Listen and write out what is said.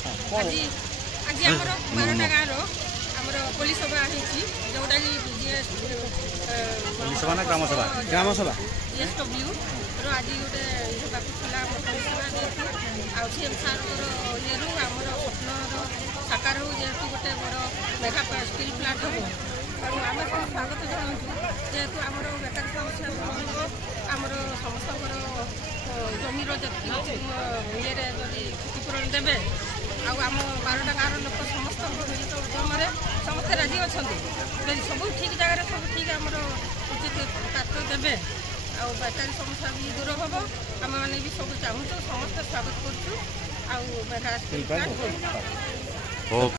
आज आम 12टा गाँव आमर पुलिस सभा जोटा कि ग्रामसभा GSW आज गोटे थी पुलिस सभा सीएम सार ये आमर स्वप्न साकार हो जेहेतु गोटे बड़ मेगा स्टील प्लांट हम तेणु आम सब स्वागत जनाऊँ जेहेतु आमर बेकार समस्या आमर समस्त जमीर ये क्षतिपूरण देवे आम 12टा गाँव लोक समस्त मिलित उद्यम समस्ते राजी अच्छा सब ठीक जगह सब ठीक आम उचित प्राप्त देवे आ बेकारी समस्या भी दूर हम आम मैंने भी सब चाहूँ समस्त स्वागत करूँ।